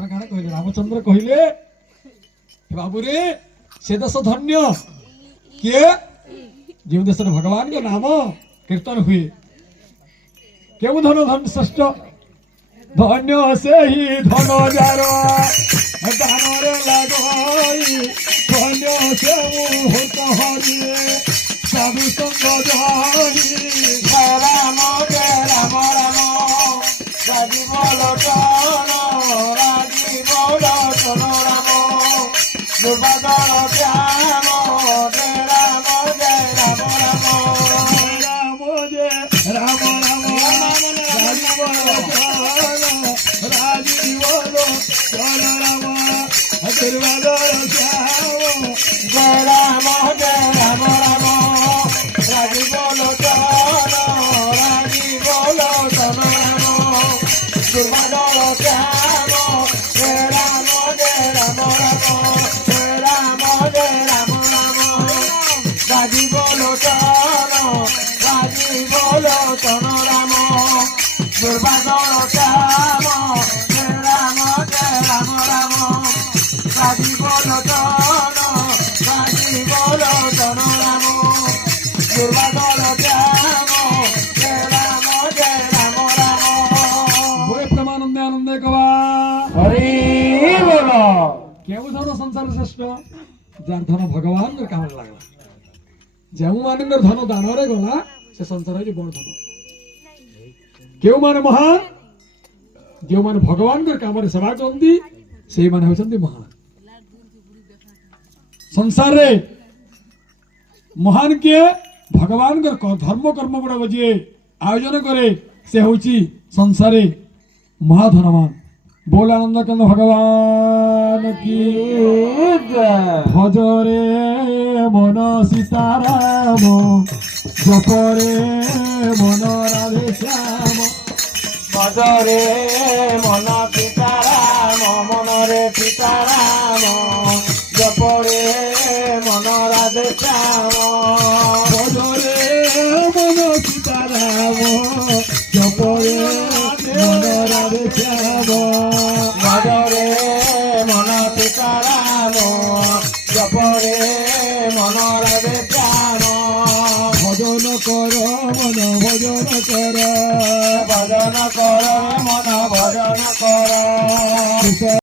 लक्ष्मण काण कहले रामचंद्र कहले बाबू रे से दस धन्य किए जो देश भगवान के नाम कीर्तन हुए केउ धन धन श्रेष्ठ धन्य से ही धन जार दान रे लगई धन्य से होत हरि साधु संग जहारी राम राम राजीव लोचन राजीव लोचन राम दुर्बादल श्याम जय राम राम जय राम राम राजीव लोचन राजीव लोचन राम दुर्बादल श्याम जय राम राम राजीव लोचन राजीव लोचन राम दुर्बादल श्याम जय राम जय राम राजीव लोचन राजीव लोचन राम दुर्बादल श्याम जय राम राजीव लोचन राजीव लोचन राम दुर्बादल श्याम जय राम बोले प्रेमानंदे आनंदे कवा हरि बोलो केउ धन संसार श्रेष्ठ जार धन भगवान रे काम लागला जेउ मानकर धन दान रे गला से संसार रे बड़ धन केउ माने महान जो माने भगवान के काम रे सेवा करती से माने होचंती महान संसार रे महान के भगवान के धर्म कर्म गुड़ा बजे आयोजन करे से होची संसारे महाधनवान बोल आनंद कंद भगवान की भजरे मन सीताराम जपरे मन राधे श्याम भजरे मन सीताराम मनरे सीताराम जपरे मन राधे श्याम भजरे मन सीताराम जपरे मन राधे श्याम भजरे मन सीताराम जपरे मन राधे श्याम भजन कर मन भजन कर भजन कर मन भजन कर।